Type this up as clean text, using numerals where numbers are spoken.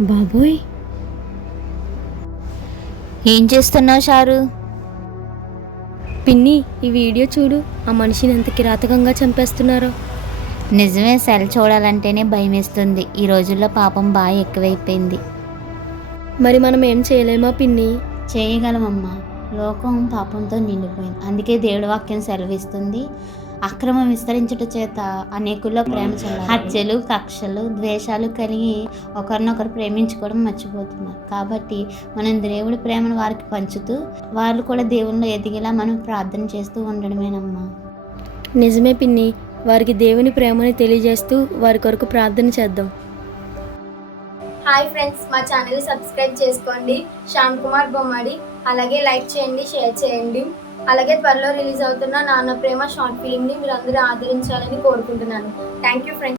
బాబోయ్! ఏం చేస్తున్నావు షారు? పిన్ని, ఈ వీడియో చూడు. ఆ మనిషిని ఎంత కిరాతకంగా చంపేస్తున్నారో. నిజమే, సెల్ చూడాలంటేనే భయమేస్తుంది. ఈ రోజుల్లో పాపం బాగా ఎక్కువైపోయింది. మరి మనం ఏం చేయలేమా పిన్ని? చేయగలమమ్మా. లోకం పాపంతో నిండిపోయింది. అందుకే దేవుడి వాక్యం సెలవిస్తుంది, అక్రమం విస్తరించుట చేత అనేకుల్లో ప్రేమ చల్లారి హత్యలు, కక్షలు, ద్వేషాలు కలిగి ఒకరినొకరు ప్రేమించుకోవడం మర్చిపోతున్నారు. కాబట్టి మనం దేవుడి ప్రేమను వారికి పంచుతూ వాళ్ళు కూడా దేవుళ్ళు ఎదిగేలా మనం ప్రార్థన చేస్తూ ఉండడమేనమ్మా. నిజమే పిన్ని, వారికి దేవుని ప్రేమని తెలియజేస్తూ వారి కొరకు ప్రార్థన చేద్దాం. హాయ్ ఫ్రెండ్స్, మా ఛానల్ సబ్స్క్రైబ్ చేసుకోండి. శ్యామ్ కుమార్ బొమ్మడి. అలాగే లైక్ చేయండి, షేర్ చేయండి. అలాగే త్వరలో రిలీజ్ అవుతున్న నాన్న ప్రేమ షార్ట్ ఫిలింని మీరు అందరూ ఆదరించాలని కోరుకుంటున్నాను. Thank you friends.